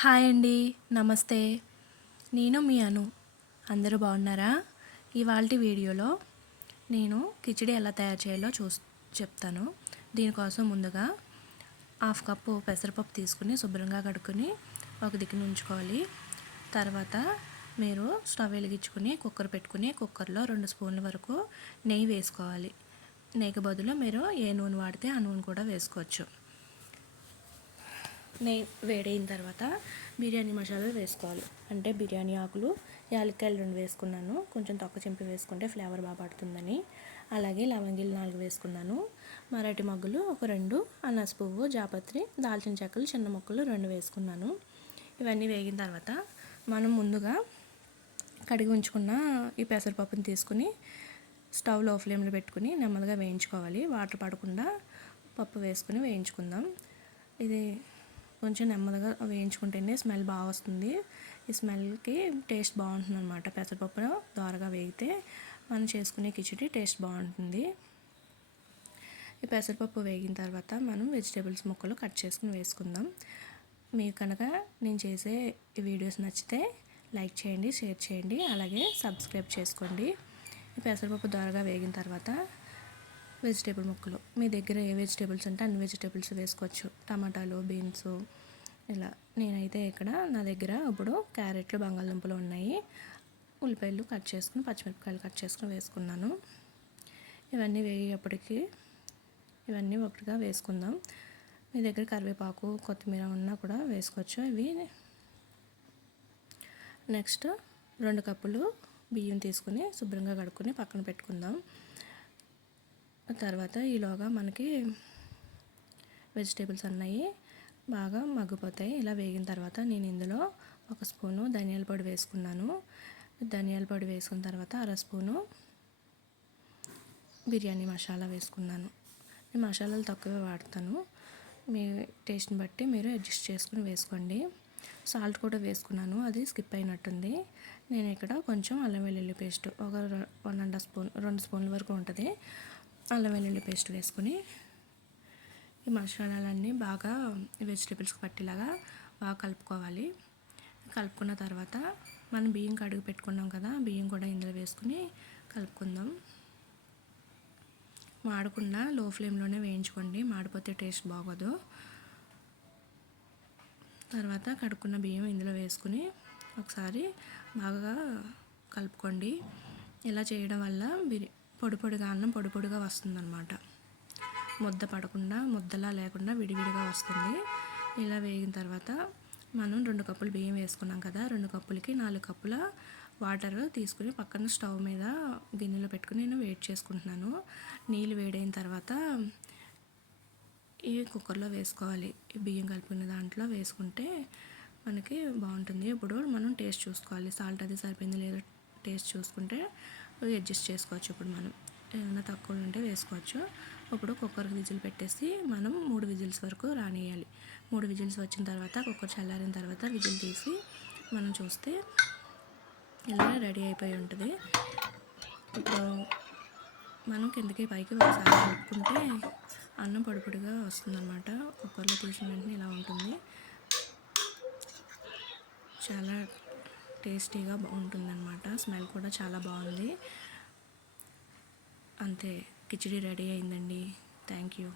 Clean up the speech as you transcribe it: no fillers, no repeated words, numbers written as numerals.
Hi అండి. నమస్తే. నేను మీ అను. అందరూ బాగున్నారా? ఇవాల్టి వీడియోలో నేను కిచిడి ఎలా తయారు చేయాలో చెప్తాను. దీనికోసం ముందుగా హాఫ్ కప్పు పెసరపప్పు తీసుకుని శుభ్రంగా కడుక్కొని ఒక దిక్కున ఉంచుకోవాలి. తర్వాత మీరు స్టవ్ వెలిగించుకుని కుక్కర్ పెట్టుకుని కుక్కర్లో 2 స్పూన్ల వరకు నెయ్యి వేసుకోవాలి. నెయ్యికి బదులు మీరు ఏ నూనె వాడితే ఆ నూనె కూడా వేసుకోవచ్చు. నెయ్యి వేడైన తర్వాత బిర్యానీ మసాలా వేసుకోవాలి. అంటే బిర్యానీ ఆకులు, యాలక్కాయలు 2 వేసుకున్నాను. కొంచెం తొక్క చింపి వేసుకుంటే ఫ్లేవర్ బాగా పడుతుందని. అలాగే లవంగిలు 4 వేసుకున్నాను. మరాఠీ మొగ్గలు ఒక 2, అనాస పువ్వు, జాపత్రి, దాల్చిన చెక్కలు చిన్న ముక్కలు 2 వేసుకున్నాను. ఇవన్నీ వేగిన తర్వాత మనం ముందుగా కడిగి ఉంచుకున్న ఈ పెసరపప్పుని తీసుకుని స్టవ్ లో ఫ్లేమ్లో పెట్టుకుని నెమ్మదిగా వేయించుకోవాలి. వాటర్ పడకుండా పప్పు వేసుకుని వేయించుకుందాం. ఇది కొంచెం నెమ్మదిగా వేయించుకుంటేనే స్మెల్ బాగా వస్తుంది. ఈ స్మెల్కి టేస్ట్ బాగుంటుంది అనమాట. పెసరపప్పు దోరగా వేగితే మనం చేసుకునే కిచిడి టేస్ట్ బాగుంటుంది. ఈ పెసరపప్పు వేగిన తర్వాత మనం వెజిటేబుల్స్ ముక్కలు కట్ చేసుకుని వేసుకుందాం. మీకు కనుక నేను చేసే ఈ వీడియోస్ నచ్చితే లైక్ చేయండి, షేర్ చేయండి, అలాగే సబ్స్క్రైబ్ చేసుకోండి. ఈ పెసరపప్పు దోరగా వేగిన తర్వాత వెజిటేబుల్ ముక్కలు మీ దగ్గర ఏ వెజిటేబుల్స్ ఉంటే అన్ని వెజిటేబుల్స్ వేసుకోవచ్చు. టమాటాలు, బీన్స్ ఇలా. నేనైతే ఇక్కడ నా దగ్గర ఇప్పుడు క్యారెట్లు, బంగాళదుంపలు ఉన్నాయి. ఉల్లిపాయలు కట్ చేసుకుని, పచ్చిమిరపకాయలు కట్ చేసుకుని వేసుకున్నాను. ఇవన్నీ వేగేటప్పటికి ఇవన్నీ ఒకటిగా వేసుకుందాం. మీ దగ్గర కరివేపాకు, కొత్తిమీర ఉన్నా కూడా వేసుకోవచ్చు. ఇవి నెక్స్ట్ 2 కప్పులు బియ్యం తీసుకుని శుభ్రంగా కడుక్కొని పక్కన పెట్టుకుందాం. తర్వాత ఈలోగా మనకి వెజిటేబుల్స్ అన్నీ బాగా మగ్గిపోతాయి. ఇలా వేగిన తర్వాత నేను ఇందులో 1 స్పూను ధనియాల పొడి వేసుకున్నాను. ధనియాల పొడి వేసుకున్న తర్వాత 1/2 స్పూను బిర్యానీ మసాలా వేసుకున్నాను. నేను మసాలాలు తక్కువే వాడతాను. మీ టేస్ట్ని బట్టి మీరు అడ్జస్ట్ చేసుకుని వేసుకోండి. సాల్ట్ కూడా వేసుకున్నాను, అది స్కిప్ అయినట్టుంది. నేను ఇక్కడ కొంచెం అల్లం వెల్లుల్లి పేస్ట్ ఒక 1.5 స్పూన్, 2 స్పూన్ల వరకు ఉంటుంది. అల్లం వెల్లుల్లి పేస్ట్ వేసుకుని ఈ మసాలాలన్నీ బాగా వెజిటేబుల్స్కి పట్టేలాగా బాగా కలుపుకోవాలి. కలుపుకున్న తర్వాత మనం బియ్యం కడిగి పెట్టుకున్నాం కదా, బియ్యం కూడా ఇందులో వేసుకుని కలుపుకుందాం. మాడకుండా లో ఫ్లేమ్లోనే వేయించుకోండి, మాడిపోతే టేస్ట్ బాగోదు. తర్వాత కడుక్కున్న బియ్యం ఇందులో వేసుకుని ఒకసారి బాగా కలుపుకోండి. ఇలా చేయడం వల్ల పొడి పొడిగా అన్నం పొడి పొడిగా వస్తుందన్నమాట. ముద్ద పడకుండా, ముద్దలా లేకుండా విడివిడిగా వస్తుంది. ఇలా వేగిన తర్వాత మనం 2 కప్పులు బియ్యం వేసుకున్నాం కదా, 2 కప్పులకి 4 కప్పుల వాటర్ తీసుకుని పక్కన స్టవ్ మీద గిన్నెలో పెట్టుకుని నేను వేడి చేసుకుంటున్నాను. నీళ్ళు వేడైన తర్వాత ఈ కుక్కర్లో వేసుకోవాలి. ఈ బియ్యం కలుపుకున్న దాంట్లో వేసుకుంటే మనకి బాగుంటుంది. ఇప్పుడు మనం టేస్ట్ చూసుకోవాలి. సాల్ట్ అది సరిపోయింది లేదా టేస్ట్ చూసుకుంటే అడ్జస్ట్ చేసుకోవచ్చు. ఇప్పుడు మనం ఏమైనా తక్కువ ఉంటే వేసుకోవచ్చు. ఇప్పుడు కుక్కర్కి విజిల్ పెట్టేసి మనం 3 విజిల్స్ వరకు రానియాలి. 3 విజిల్స్ వచ్చిన తర్వాత కుక్కర్ చల్లారిన తర్వాత విజిల్ తీసి మనం చూస్తే ఇలా రెడీ అయిపోయి ఉంటుంది. ఇప్పుడు మనం కిందకి పైకి ఒకసారి కలుపుకుంటే అన్నం పొడి పొడిగా వస్తుందన్నమాట. కుక్కర్లో తీసిన వెంటనే ఇలా ఉంటుంది. చాలా టేస్టీగా ఉంటుందన్నమాట. స్మెల్ కూడా చాలా బాగుంది. అంతే, కిచిడి రెడీ అయిందండి. Thank you.